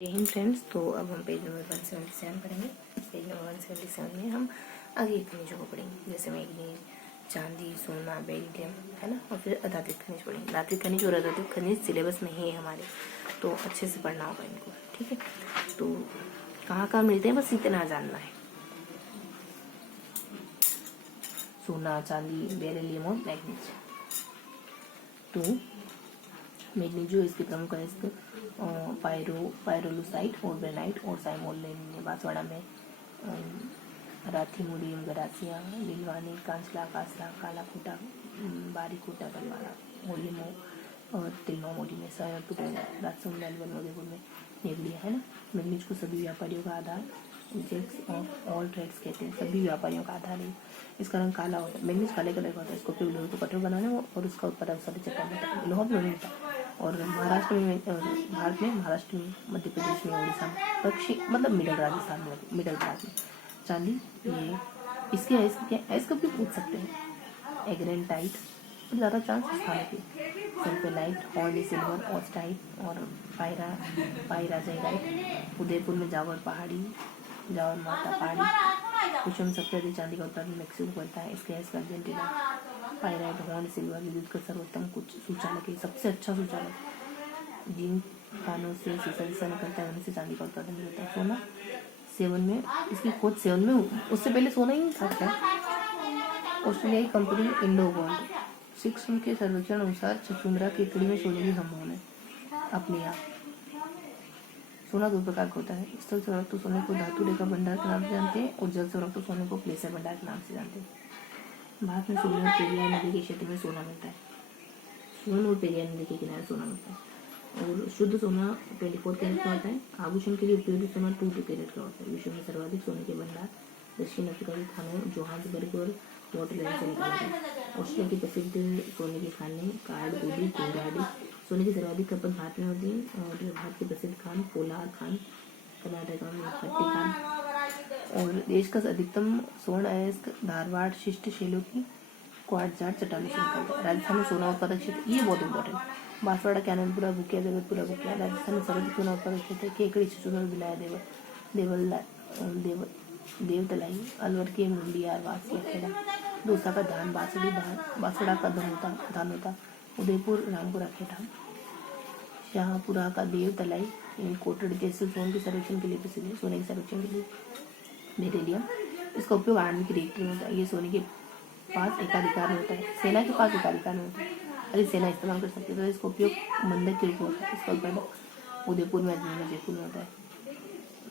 जय हिंद फ्रेंड्स। तो अब हम पेज नंबर 177 पढ़ेंगे। पेज नंबर 177 में हम आगे खनिजों को पढ़ेंगे, जैसे मैग्नीज, चांदी, सोना, बेरिलियम, है ना। और फिर अधात्विक खनिज पढ़ेंगे। धात्विक खनिज और अधात्विक खनिज सिलेबस में ही है हमारे, तो अच्छे से पढ़ना होगा इनको, ठीक है। तो कहाँ कहाँ मिलते हैं बस इतना जानना है। सोना, चांदी, बेरिलियम और मैग्नीज। तो मैग्नीज जो इसके प्रमुख अयस्क पायरोलुसाइट और ग्रेनाइट और साइमोलेन ने बांसवाड़ा में राथीमुडियम, गरासिया, लिलवानी, कांचला, कासला, काला खूटा, बारी खूटा, बलवाड़ा, होलीमो और तिलमा मोडी में, सयापुर, राजसमंद, उदयपुर में नेवड़िया, है ना। मैग्नीज को सभी व्यापारियों का आधार, जैक्स ऑफ ऑल ट्रेड्स कहते हैं। सभी व्यापारियों का आधार है। इसका रंग काला होता है। मैग्नीज काले कलर का होता है। इसको उपयोग लोहे को कठोर बनाने और उसका उत्पादन सभी चट्टान में लोहा भी मिलता है। और महाराष्ट्र में, भारत में, महाराष्ट्र में, मध्य प्रदेश में, उड़ीसा में, दक्षिण मतलब मिडल राजस्थान में, मिडल भारत में। चांदी, ये इसके ऐसे कभी पूछ सकते हैं। एग्रेंटाइट, ज़्यादा चांस स्थान पे। सल्फेलाइट, हॉर्नी सिल्वर, ऑस्टाइट और पायराजाइट। उदयपुर में जावर पहाड़ी, जावर माता पहाड़ी। विश्व में सबसे अधिक चांदी का उत्पादन मैक्सिको करता है। इसके ऐसे अर्जेंटीना। पायराइट, हॉर्न सिल्वर विद्युत का सर्वोत्तम कुछ सूचालक है, सबसे अच्छा सूचालक। जिन खानों से शीशा निकलता है उनमें से चांदी का उत्पादन होता है। सोना, सेवन में, इसकी खोज सेवन में, उससे पहले सोना ही था क्या। ऑस्ट्रेलियाई कंपनी इंडोगोल्ड 6 के सर्वेक्षण अनुसार छछूंदरा की कड़ी में सोने की संभावना है। अपने यहाँ सोना दो प्रकार का होता है। स्थल संरक्त तो सोने को धातु रेखा भंडार के नाम से जानते हैं और जल संरक्त तो सोने को प्लेसर भंडार के नाम से जानते हैं। भारत में सोन और पेरियार नदी के क्षेत्र में सोना मिलता है। सोन और पेरियार नदी के किनारे सोना मिलता है। और शुद्ध सोना 24 कैरेट का होता है। आभूषण के लिए उपयोगी सोना 2 कैरेट का होता है। विश्व में सर्वाधिक सोने के भंडार दक्षिण अफ्रीका के खानों जोहान्सबर्ग और पोर्टलैंड से निकाले गए। ऑस्ट्रेलिया की प्रसिद्ध सोने की खानें कार्डगुडी, कुंडाडी। सोने की सर्वाधिक खपत भारत में होती है। और भारत के प्रसिद्ध खान पोलार खान, कर्नाटक में खट्टी खान। और देश का अधिकतम स्वर्ण अयस्क धारवाड़ शिष्ट शैलों की क्वार्ट्जार्ट चट्टानों से निकलता है। राजस्थान में सोना उत्पादक क्षेत्र, ये बहुत इंपॉर्टेंट। बांसवाड़ा, कैननपुरा, भूकिया, जगतपुरा, भूकिया। राजस्थान में सर्वाधिक सोना उत्पादक क्षेत्र केकड़ी, छछूंदर, बिलाया, देवतलाई, अलवर के मुंडियार, वासिया, खेड़ा। दौसा का धान, बांसवाड़ा का धानोता, उदयपुर, रामपुरा, खेड़ा। शाहपुरा का देवतलाई, कोटड़ जैसे सोने के सर्वेक्षण के लिए प्रसिद्ध है। सोने के सर्वेक्षण के लिए बेरिलियम, इसका उपयोग आणविक रिएक्टर में होता है। ये सोने के पास एकाधिकार में होता है। सेना के पास एकाधिकार में होता है। अरे सेना इस्तेमाल कर सकती है, तो इसका उपयोग बंधक के रूप में होता है। इसका उत्पादन उदयपुर में, अजमेर में, जयपुर में होता है।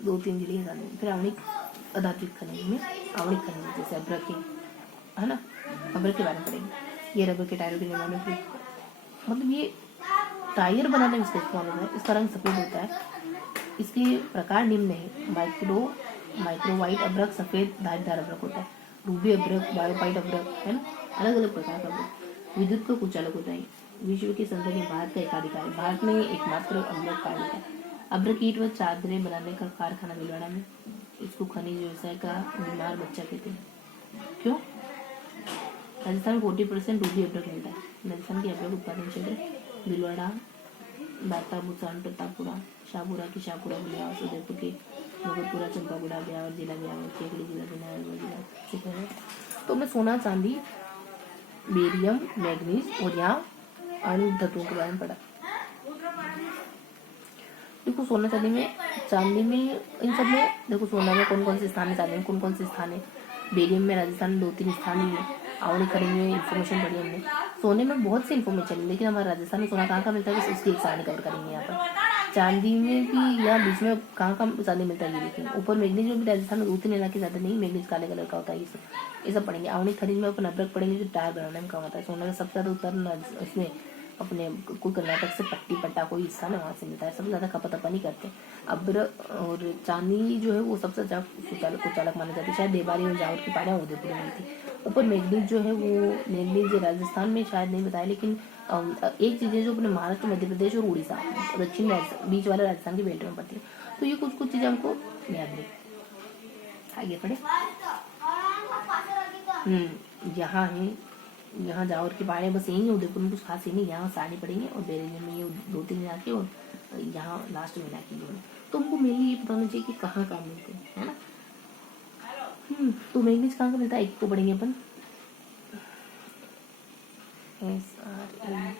2-3 जिले हैं। फिर आवणिक अधात्विक खनिज में आवणिक खनिज जैसे अभ्रक है ना। अभ्रक के बारे में पढ़ेंगे। ये रबर के टायरों के निर्माण में, मतलब ये टायर बनाने में इसका इस्तेमाल होता है। इसका रंग सफेद होता है। इसके प्रकार निम्न है। माइक्रोवाइट अभ्रक सफेद धारीदार अभ्रक होता है। रूबी अभ्रक, बायोपाइट अभ्रक, है ना, अलग अलग प्रकार का अभ्रक। विद्युत का कुचालक होता है। विश्व के संदर्भ में भारत का एकाधिकार है। भारत में एकमात्र अभ्रक कार्य होता है। अभ्रक ईंट व चादरें बनाने का कारखाना भिलवाड़ा में। इसको खनिज व्यवसाय का बीमार बच्चा कहते हैं। क्यों? राजस्थान में 40% रूबी अभ्रक मिलता है। राजस्थान के अभ्रक उत्पादन क्षेत्र भिलवाड़ा, दाता, बुसान, प्रतापपुरा, शाहपुरा की शाहपुरा, बुलियास, उदयपुर के भगतपुरा, चंपागुड़ा, ब्यावर जिला, ब्यावर, केकड़ी जिला, बिनावर जिला। तो मैं सोना, चांदी, बेरियम, मैग्नीज और यहाँ आणविक धातुओं के बारे में पढ़ा। देखो सोना चांदी में इन सब में देखो, सोना में कौन कौन से स्थान है, चांदी में कौन कौन से स्थान है। बेरियम में राजस्थान में 2-3 स्थान ही है। आवड़ी खनिज में इन्फॉर्मेशन पढ़ी हमने। सोने में बहुत सी इन्फॉर्मेशन है, लेकिन हमारे राजस्थान में सोना कहाँ कहाँ मिलता है बस उसकी एक सारणी कवर करेंगे यहाँ पर। चांदी में भी यहाँ बीच में कहाँ कहाँ चांदी मिलता है ये देखिए। ऊपर मैग्नीज में भी राजस्थान में 2-3 इलाके ज़्यादा नहीं, मैग्नीज काले कलर का होता है। ये सब पढ़ेंगे। आवड़ी खनिज में अपन अभ्रक पढ़ेंगे जो टायर बनाने में काम होता है। सोना में सबसे ज़्यादा उत्पादन उसमें अपने कोई कर्नाटक से पट्टा कोई हिस्सा ना वहाँ से मिलता है। सबसे ज़्यादा खपत अपन ही करते हैं। अभ्रक और चांदी जो है वो सबसे ज़्यादा कुचालक माना जाता है। शायद देवारी और जावर की पहाड़ियाँ उदयपुर में थी। ऊपर मैग्नीज जो है वो मैग्नीज राजस्थान में शायद नहीं बताया, लेकिन एक चीज़ है जो अपने महाराष्ट्र, मध्य प्रदेश और उड़ीसा, दक्षिण बीच वाले राजस्थान की बेल्ट में पड़ती है। तो ये कुछ चीज़ें हमको याद रही। आगे पढ़े। यहाँ है, यहाँ जावर की पहाड़ियाँ बस यही है। उदयपुर में कुछ खास ही नहीं। यहाँ साड़ी पड़ेंगे और बेरिलियम में ये 2-3 इलाके और यहाँ लास्ट में इलाके जो है। तो मेनली ये पता होना चाहिए कि कहाँ कहाँ मिलते हैं, है ना। तो मैग्नीज कहाँ का मिलता है, एक को पढ़ेंगे अपन, SRA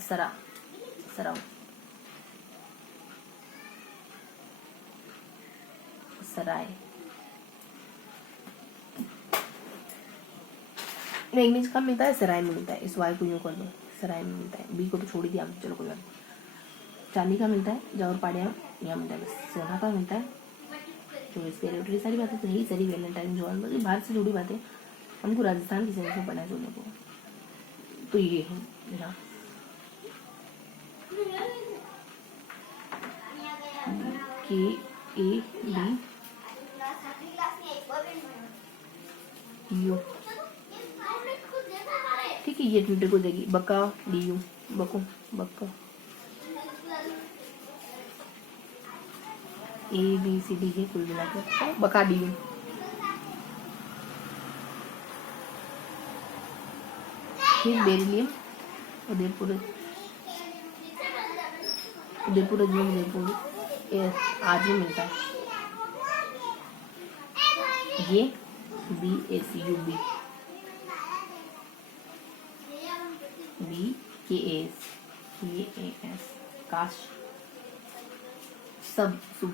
सरा सराव सराय। मैग्नीज कहाँ मिलता है, सराय में मिलता है। इस वाई को यूँ कर दो, सराय में मिलता है। बी को तो छोड़ ही दिया, चलो कोई बात नहीं। चांदी का मिलता है जौहर पाड़िया, यहाँ मिलता है बस। सोना का मिलता है तो इसके रिलेटेड सारी बातें तो यही सारी वैलेंटाइन जौहर, मतलब भारत से जुड़ी बातें। हमको राजस्थान की सेंस में पढ़ना है सोने को, तो ये है यहाँ KAD यू, ठीक है। ये ट्विटर को देगी बका DU, बको बक्का ABCD है कुल मिलाकर, बका DU। फिर बेरिलियम उदयपुर, उदयपुर अजमेर उदयपुर आज ही मिलता है। ये BACUB BKAS काश सब शुभ,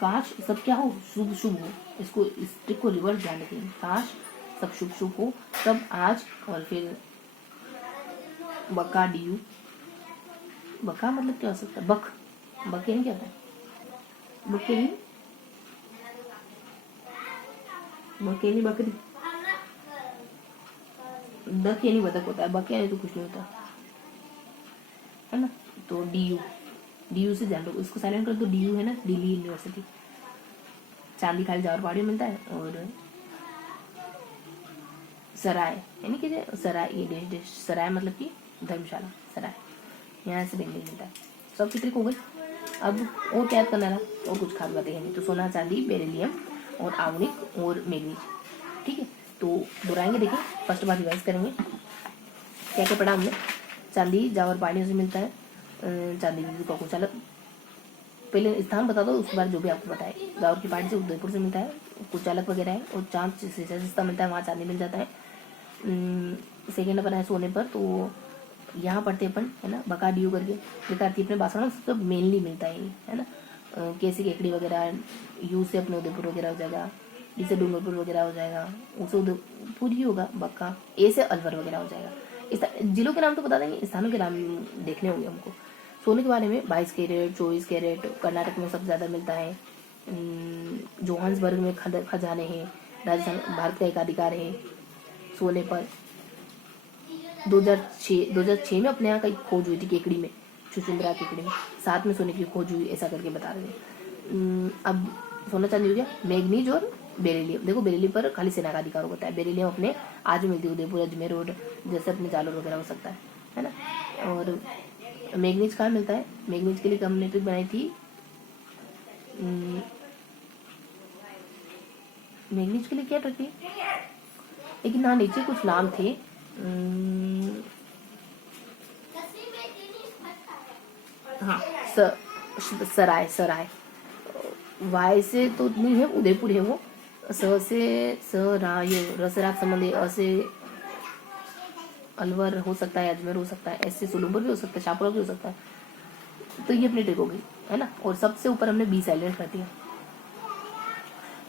काश सब क्या हो, शुभ शुभ हो। इसको इस ट्रिक को रिवर्स ध्यान रखें, काश सब शुभ शुभ हो सब आज। और फिर बका DU, बका मतलब क्या हो सकता है, बक, बके नहीं क्या होता है, बकेली बकेली बकरी, दक यानी बतख होता है, बक यानी तो कुछ नहीं होता, है ना। तो DU से ध्यान रखो, इसको साइलेंट कर दो। DU है ना, दिल्ली यूनिवर्सिटी। चांदी खाली जौहर पहाड़ी मिलता है। और सराय यानी कि सराय, ये सराय मतलब कि धर्मशाला, सराय, यहाँ से बेंगली मिलता है। सब की ट्रिक हो गई। अब और क्या करना है, और कुछ खास बातें हैं। तो सोना चांदी बेरिलियम और आवनिक और मैग्नीज, ठीक है। तो दोहराएंगे, देखें फर्स्ट बार रिवाइज करेंगे क्या क्या पढ़ा हमने। चांदी जौहर पहाड़ियों से मिलता है, चांदी का कुचालक, पहले स्थान बता दो उसके बाद जो भी आपको बताए। जौहर की पहाड़ी से उदयपुर से मिलता है, कुचालक वगैरह है। और चांद से सस्ता मिलता है, वहाँ चांदी मिल जाता है। सेकेंड नंबर है सोने पर, तो यहाँ पढ़ते अपन, है ना, बका DU करके लिखा आती है अपने भाषण में, सब मेनली मिलता है ना। कैसे केकड़ी वगैरह, यू से अपने उदयपुर वगैरह हो जाएगा, डी से डूंगरपुर वगैरह हो जाएगा, उसे उदयपुर ही होगा बक्का, ए से अलवर वगैरह हो जाएगा। इस जिलों के नाम तो बता देंगे, स्थानों के नाम देखने होंगे हमको। सोने के बारे में 22 कैरेट 24 कैरेट कर्नाटक में सबसे ज़्यादा मिलता है। जोहान्सबर्ग में खजाने हैं। राजस्थान भारत का एकाधिकार है सोने पर। 2006 में अपने यहाँ कहीं खोज हुई थी केकड़ी में, छुचुंदरा केकड़ी में। 7 में सोने की खोज हुई, ऐसा करके बता रहे हैं। अब सोना चांदी हो गया। मैग्नीज और बेरिलियम, देखो बेरिलियम पर खाली सेना का अधिकार होता है। बेरिलियम अपने आज मिलती है उदयपुर अजमेर और जैसे अपने जालोर वगैरह हो सकता है ना। और मैग्नीज कहाँ मिलता है, मैग्नीज के लिए हमने ट्रिक बनाई थी। मैग्नीज के लिए क्या ट्रिक थी, लेकिन हाँ नीचे कुछ नाम थे। हाँ सराय, सराय वाई से तो नहीं है, उदयपुर है वो। स से सराय, रसराग संबंधी, असे अलवर हो सकता है, अजमेर हो सकता है, ऐसे सोलंबर भी हो सकता है, शाहपुरा भी हो सकता है। तो ये अपनी ट्रिक हो गई, है ना। और सबसे ऊपर हमने बी साइलेंट कर दिया।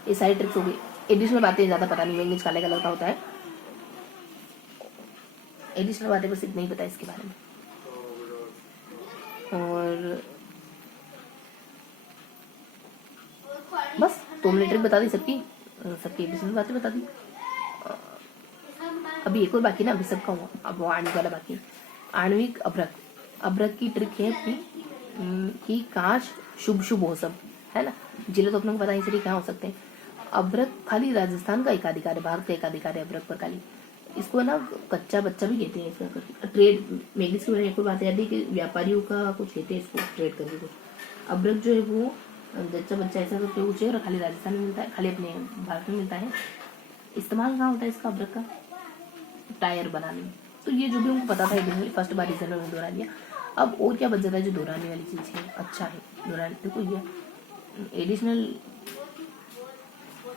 ये सारी ट्रिक्स हो गई। एडिशनल बातें ज्यादा पता नहीं, इंग्लिश काले कलर का होता है। एडिशनल बातें बस इतना ही पता है इसके बारे में। और बस तो हमने ट्रिक बता दी सबकी एडिशनल बातें बता दी। अभी एक और बाकी ना, अभी सबका हुआ, अब वो आणविक वाला बाकी। आणविक अभ्रक की ट्रिक है अपनी कि काश शुभ शुभ हो सब, है ना। जिले तो अपने को पता है, इसलिए क्या हो सकते हैं। अभ्रक खाली राजस्थान का एकाधिकार है, भारत का एकाधिकार है अभ्रक पर खाली। इसको ना कच्चा बच्चा भी कहते हैं। इसका ट्रेड मैग्नीज की वजह एक और बात याद है कि व्यापारियों का कुछ कहते हैं इसको, ट्रेड करके कुछ। अभ्रक जो है वो कच्चा बच्चा ऐसा करके कुछ है, और खाली राजस्थान में मिलता है, खाली अपने भारत में मिलता है। इस्तेमाल कहाँ होता है इसका अभ्रक का, टायर बनाने में। तो ये जो भी हमको पता था फर्स्ट बार रीजन में दोहरा दिया। अब और क्या बच जाता है जो दोहराने वाली चीज है, अच्छा है दोहराने। देखो ये एडिशनल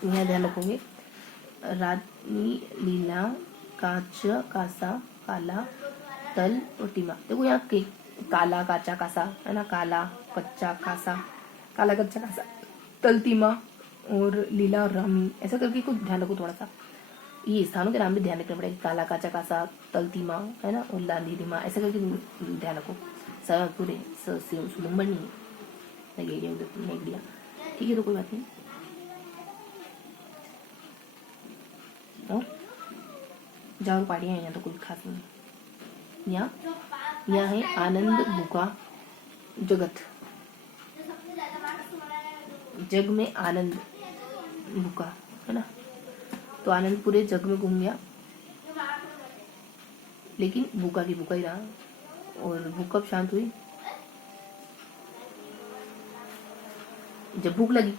यहाँ ध्यान रखोगे, रानी लीला काच कासा काला तल और टीमा। देखो यहाँ काला काचा कासा है ना, काला कच्चा कासा, काला कच्चा कासा, तल टीमा और लीला और रामी, ऐसा करके कुछ ध्यान रखो थोड़ा सा। ये स्थानों के नाम भी ध्यान रखना पड़ेगा, काला काचा कासा, तल टीमा है ना, और लाली टीमा, ऐसा करके ध्यान रखो। पूरे सुलम्बर नहीं है उधर, ठीक है तो कोई बात नहीं। और जाओ पहाड़ियाँ हैं यहाँ तो कोई खास नहीं। यहाँ है आनंद बुका जगत, जग में आनंद बुका है ना, तो आनंद पूरे जग में घूम गया, लेकिन भूखा की भूखा ही रहा। और भूख कब शांत हुई, जब भूख लगी।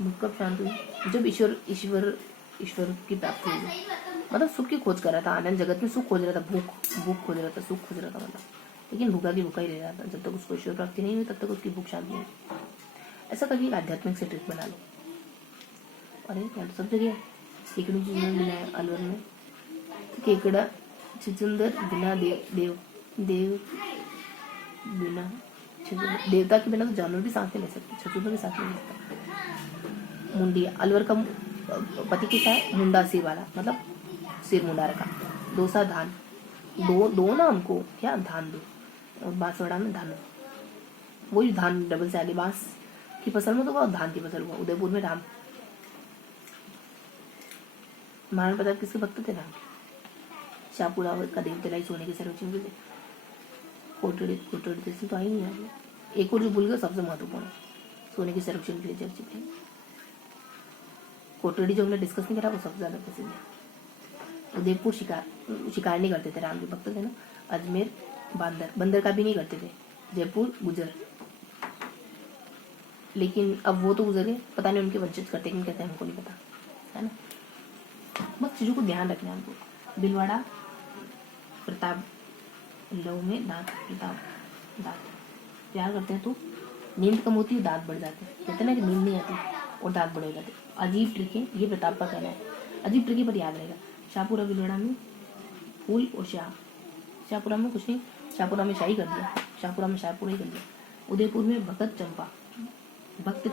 भूख कब शांत हुई, जब ईश्वर की प्राप्ति हुई। मतलब सुख की खोज कर रहा था, आनंद जगत में सुख खोज रहा था, भूख खोज रहा था, सुख खोज रहा था मतलब, लेकिन भूखा की भूखा ही रह रहा था। जब तक उसको ईश्वर प्राप्ति नहीं हुई तब तक उसकी भूख शांत नहीं हुई। ऐसा करके आध्यात्मिक से ट्रिक बना लो। अरे सब जगह केकड़ी चिचुंदर बिना है अलवर में, केकड़ा चिचुंदर बिना देव बिना देवता के बिना तो जानवर भी सांस नहीं ले सकते, छछूंदर भी सांस नहीं ले सकता। मुंडिया, अलवर का पति किसा है, मुंडा सिर वाला, मतलब सिर मुंडा रखा। दोसा धान, दो ना हमको क्या धान दो, और बांसवाड़ा में धान, वही धान डबल से आगे, बांस की फसल में तो हुआ, धान की फसल हुआ। उदयपुर में राम, महाराणा प्रताप किसके भक्त थे, राम। शाहपुरा का देव तलाई सोने के संरक्षण के, कोटड़ी से तो आई नहीं यार। एक और जो भूल गया सबसे महत्वपूर्ण, सोने के संरक्षण के लिए चर्चित है। कोटड़ी जो हमने डिस्कस नहीं करा वो सबसे ज्यादा प्रसिद्ध है। उदयपुर शिकार नहीं करते थे, राम के भक्त थे ना। अजमेर बंदर का भी नहीं करते थे। जयपुर गुजर, लेकिन अब वो तो गुजर गए, पता नहीं उनके वंशज करते कि कहते हैं, हमको नहीं पता है ना। बस चीजों को ध्यान रखना है हमको। बिलवाड़ा प्रताप लव में दांत, प्रताप दांत प्यार करते हैं तो नींद कम होती है, दांत बढ़ जाते हैं, कहते हैं ना कि नींद नहीं आती और दांत बढ़ जाते। अजीब ट्रिक है ये, प्रताप का कहना है, अजीब ट्रिक है पर याद रहेगा। शाहपुरा बिलवाड़ा में फूल और शाह, शाहपुरा में कुछ नहीं, शाहपुरा में शाही कर दिया, शाहपुरा में शाहपुरा ही कर दिया। उदयपुर में भक्त चंपा, भक्त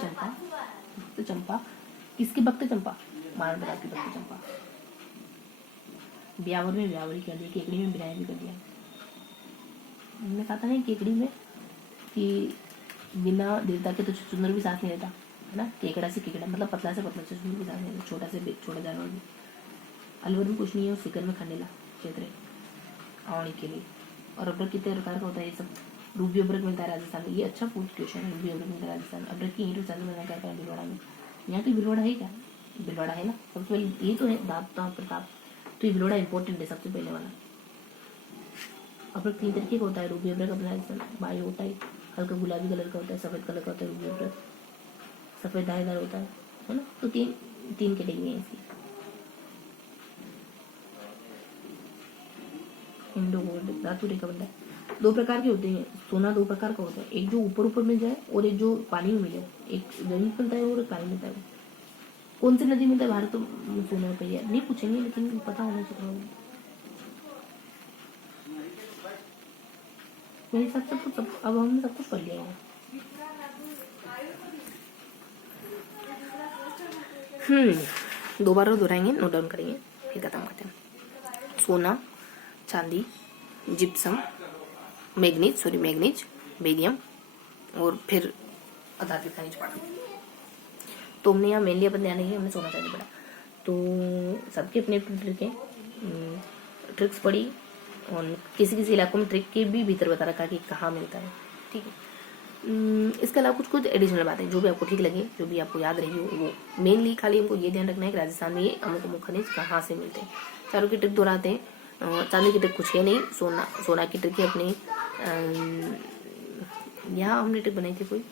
चंपा किसकी भक्त चंपा, महाराणा प्रताप की भक्त चंपा। ब्यावर में ब्यावरी कर दिया, केकड़ी में बिराई भी कर दिया। मैंने कहा था ना केकड़ी में कि बिना देवता के तो चुंदर भी सांस नहीं लेता है ना, केकड़ा से केकड़ा मतलब पतला से पतला चुंदर भी सांस नहीं लेता, छोटा से छोटा जानवर भी। अलवर में कुछ नहीं है, सिकर में खंडेला क्षेत्र है आवणी के लिए। और अब्रक कितने प्रकार का होता है ये सब, रूबी अब्रक मिलता है राजस्थान में, ये अच्छा फूड क्वेश्चन है। रूबी अब्रक मिलता है राजस्थान में, अब्रक की ईंट चालू में क्या करें बिलवाड़ा में, यहाँ तो बिलवाड़ा है क्या, बिलवाड़ा है ना सबसे पहले, ये तो है दाता प्रताप, तो ये बिलवाड़ा इंपॉर्टेंट है सबसे पहले वाला। अब्रक 3 तरीके का होता है, रूबी अब्रक अपना राजस्थान बायो होता है, हल्का गुलाबी कलर का होता है, सफेद कलर का होता है रूबी अब्रक, सफेद धारीदार होता है ना। तो तीन कैटेगरी है इसकी। इंडो गोल्ड धातु रेखा बंधा 2 प्रकार के होते हैं, सोना 2 प्रकार का होता है, एक जो ऊपर मिल जाए और एक जो पानी में मिल जाए, एक जमीन मिलता है और एक पानी मिलता है। कौन सी नदी में है भारत, तो सोना पे है नहीं पूछेंगे, लेकिन पता होना चाहिए मेरे हिसाब से तो सब। अब हमने सब कुछ कर लिया है। दोबारा दोहराएंगे, नोट डाउन करेंगे, फिर खत्म करते हैं। सोना, चांदी, जिप्सम, मैग्नीज, बेरियम और फिर अधातु खनिज पढ़ा। तो हमने यहाँ मेनली अपन ध्यान रखिए, हमने सोना चांदी पढ़ा, तो सबके अपने अपने ट्रिक्स पढ़ी, और किसी इलाकों में ट्रिक के भी भीतर बता रखा कि कहाँ मिलता है, ठीक है। इसके अलावा कुछ एडिशनल बातें जो भी आपको ठीक लगे, जो भी आपको याद रही हो, वो मेनली खाली हमको ये ध्यान रखना है कि राजस्थान में ये अमुक खनिज कहाँ से मिलते हैं। चारों की ट्रिक दोहराते हैं। चांदी की ट्रिक कुछ है नहीं, सोना की ट्रिक है अपनी, यहाँ हमने ट्रिक बनाई थी कोई,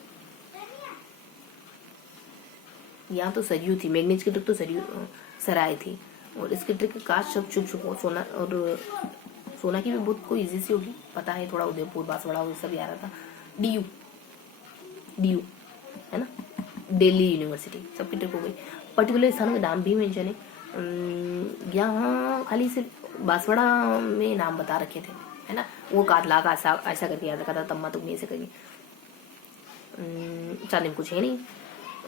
यहाँ तो सरयू थी, मैग्नीज की ट्रिक तो सराय थी, और इसकी ट्रिक काश सब छुप छुप, सोना की भी बहुत कोई इजी सी होगी, पता है थोड़ा, उदयपुर बांसवाड़ा वो सब आ रहा था। DU, DU है ना, दिल्ली यूनिवर्सिटी, सबकी ट्रिप हो गई। पर्टिकुलर स्थानों के नाम भी मेंशन है। यहाँ खाली सिर्फ बांसवाड़ा में नाम बता रखे थे, है ना, वो काटला का ऐसा ऐसा करके याद रखा था, तम्मा तुमने ऐसे करके। चांदी में कुछ है नहीं।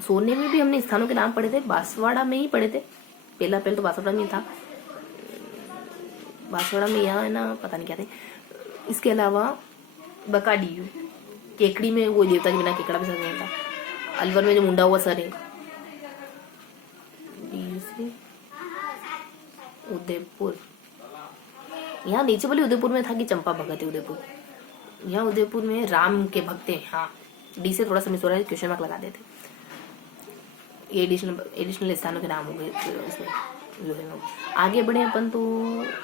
सोने में भी हमने स्थानों के नाम पढ़े थे, बांसवाड़ा में ही पढ़े थे, पहले तो बांसवाड़ा में था, बांसवाड़ा में यहाँ है ना, पता नहीं क्या थे। इसके अलावा बका DU, केकड़ी में वो देवता के बिना केकड़ा भी सर नहीं था। अलवर में जो मुंडा हुआ सर है। उदयपुर, यहाँ नीचे वाले उदयपुर में था कि चंपा भगत है उदयपुर, यहाँ उदयपुर में राम के भक्त हैं। हाँ, D से थोड़ा सा मिस हो रहा है, क्वेश्चन मार्क लगा देते। ये एडिशनल स्थानों के नाम हो गए उसमें जो है। आगे बढ़े अपन तो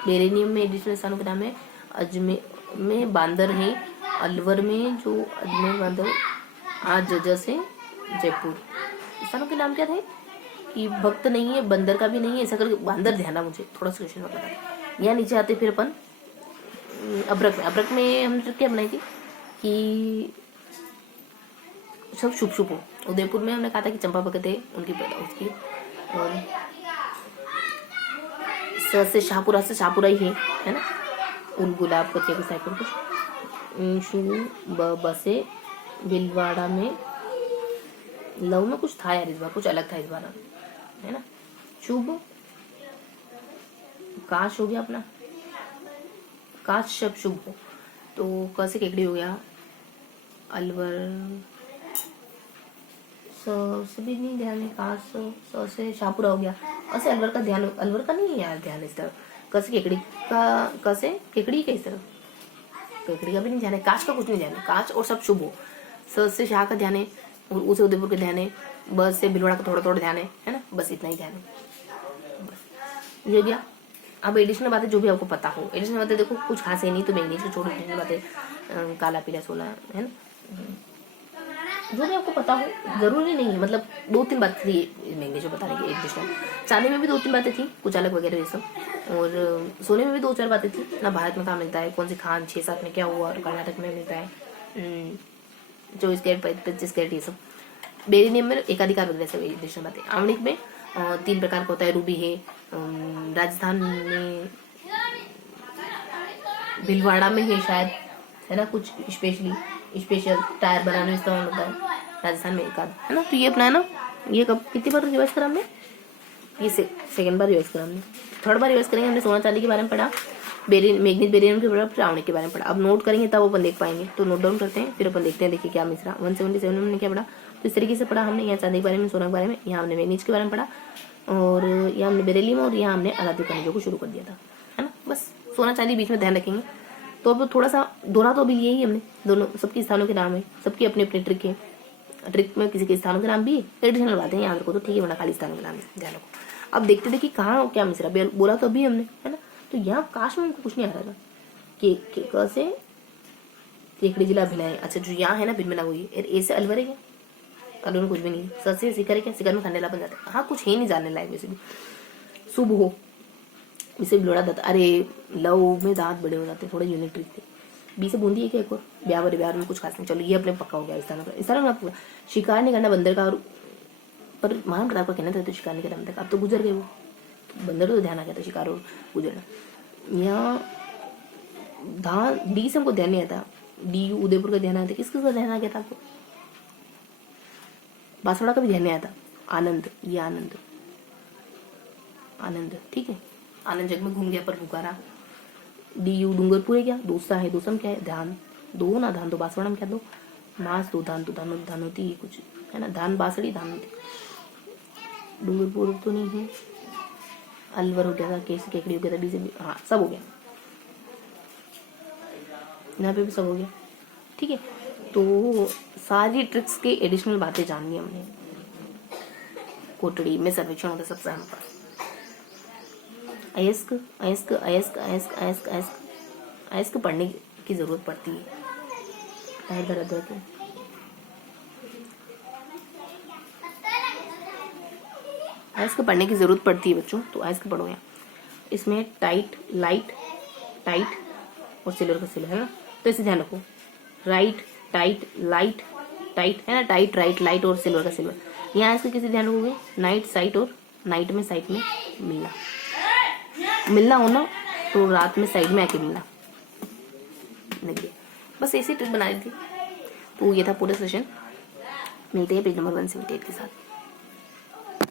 बेरेनियम में एडिशनल स्थानों के नाम है। अजमेर में बांदर है, अलवर में जो अजमेर बांदर, आज जजस है, जयपुर। स्थानों के नाम क्या थे कि भक्त नहीं है, बंदर का भी नहीं है, ऐसा करके बांदर ध्यान मुझे थोड़ा सा क्वेश्चन मार्क लगा। यहाँ नीचे आते फिर अपन अब्रक में हम क्या बनाई थी कि सब शुभ शुभ हो। उदयपुर में हमने कहा था कि चंपा भगत है उनकी पैदा उसकी, और स से शाहपुरा से शाहपुरा ही है ना, उन गुलाब करके कुछ साइकिल कुछ। शू बसे भिलवाड़ा में, लव में कुछ था यार इस बार, कुछ अलग था इस बार, है ना। शुभ काश हो गया अपना, काश शब्द शुभ हो, तो क से केकड़ी हो गया। अलवर से भी नहीं ध्यान है, काश से शाहपुरा हो गया। ऐसे अलवर का ध्यान, अलवर का नहीं है यार ध्यान इस तरह। क से केकड़ी का, क से केकड़ी का इस तरह, केकड़ी का भी नहीं ध्यान है, काश का कुछ नहीं ध्यान है, काश और सब शुभ हो। स से शाह का ध्यान है, और उसे उदयपुर का ध्यान है। बस से भिलवाड़ा का थोड़ा थोड़ा ध्यान है ना, बस इतना ही ध्यान है, बस ये गया। अब एडिशनल बातें जो भी आपको पता हो, एडिशनल बातें देखो कुछ खास है नहीं, तो मैंने इसको छोड़ो, एडिशनल बातें काला पीला सोना है ना, जो भी आपको पता हो, जरूरी नहीं है, मतलब 2-3 बातें थी मैंने जो बता रही एडिशनल। चांदी में भी 2-3 बातें थी, कुछ अलग वगैरह ये सब, और सोने में भी 2-4 बातें थी ना। भारत में कहाँ मिलता है, कौन सी खान 6-7 में क्या हुआ, और कर्नाटक में मिलता है 24 कैरेट 25 कैरेट, ये सब। बेरिनियम में एकाधिकार वगैरह सब एडिशनल बातें। आणविक में 3 प्रकार का होता है, रूबी है, राजस्थान में भिलवाड़ा में है शायद, है ना, कुछ स्पेशल टायर बनाने में इस्तेमाल होता है, राजस्थान में एक आध, है ना। तो ये अपना है ना, ये कब कितनी बार रिवाइज करा हमने, ये सेकेंड बार रिवाइज करा हमने। थर्ड बार रिवाइज करेंगे, हमने सोना चांदी के बारे में पढ़ा, मैग्नीज बेरियम के बारे में, आणविक के बारे में पढ़ा। अब नोट करेंगे तब अपन देख पाएंगे, तो नोट डाउन करते हैं, फिर अपन देखते हैं। देखिए क्या मिश्रा 177 में हमने क्या पढ़ा, तो इस तरीके से पढ़ा हमने। यहाँ चांदी के बारे में, सोना के बारे में, यहाँ हमने मैग्नीज के बारे में पढ़ा, और यहाँ हमने बेरेलियम, और यहाँ हमने अधातु खनिजों को शुरू कर दिया था, है ना। बस सोना चांदी बीच में ध्यान रखेंगे। तो अब थोड़ा सा दोहरा तो अभी यही हमने, दोनों सबके स्थानों के नाम है, सबकी अपनी अपनी ट्रिक है। ट्रिक में किसी के स्थानों के नाम भी एडिशनल बातें याद रखो तो ठीक है, वरना खाली स्थानों के नाम ध्यान रखो। अब देखते थे कि कहाँ क्या मिश्रा बोला तो अभी हमने, है ना। तो यहाँ काश में उनको कुछ नहीं आ रहा था कि कैसे केकड़ी जिला भिलाई। अच्छा जो यहाँ है ना भिल में ना वही, ए से अलवर है क्या, अलवर में कुछ भी नहीं। स से शिकर है क्या, शिकर में खंडेला बन जाता है। हाँ कुछ है नहीं जानने लायक वैसे भी। शुभ हो, इसे लोड़ा दांत, अरे लव में दांत बड़े हो जाते हैं, थोड़ा यूनिक ट्रिक थी। बी से बूंदी है क्या एक और, ब्याह में कुछ खास नहीं। चलो ये अपने पक्का हो गया इस तरह में आपको शिकार नहीं करना बंदर का, और पर महान प्रताप का कहना था तो शिकार नहीं करना बंदर का। अब तो गुजर गए वो, तो बंदर तो ध्यान आ गया था, शिकार और गुजरना। यहाँ धान डी से हमको ध्यान नहीं आता, डी उदयपुर का ध्यान आया था, किसका ध्यान आ गया था आपको, बांसवाड़ा का भी ध्यान नहीं आया था। आनंद, ये आनंद आनंद ठीक है, आनंद जग में घूम गया पर पुकारा। DU डूंगरपुर है क्या, दूसरा है, दूसरा में क्या है, ध्यान दो ना, धान दो, बांसवाड़ा में क्या दो, मास दो, धान दो, धान होती है कुछ, है ना, धान बांसड़ी धान होती। डूंगरपुर तो नहीं है, अलवर हो गया था, केस केकड़ी हो गया था, डी से भी हाँ सब हो गया, यहाँ पे भी सब हो गया, ठीक है। तो सारी ट्रिक्स के एडिशनल बातें जाननी हमने। कोटड़ी में सर्वेक्षण होता है सबसे हम पर, अयस्क अयस्क अयस्क अयस्क अयस्क अयस्क अयस्क पढ़ने की जरूरत पड़ती है, पैर दर्द होते हैं। अयस्क पढ़ने की जरूरत पड़ती है बच्चों, तो अयस्क पढ़ो यहाँ। इसमें टाइट, लाइट, टाइट, और सिल्वर का सिल्वर, है ना। तो इसे ध्यान रखो, राइट टाइट लाइट टाइट, है ना, टाइट राइट लाइट और सिल्वर का सिल्वर। यहाँ इसके कैसे ध्यान रखोगे, नाइट साइड और नाइट में साइड में मिलना, मिलना होना तो रात में साइड में आके मिलना। देखिए बस ऐसी ट्रिक बना रही थी। तो ये था पूरा सेशन। मिलते हैं पेज नंबर 178 के साथ।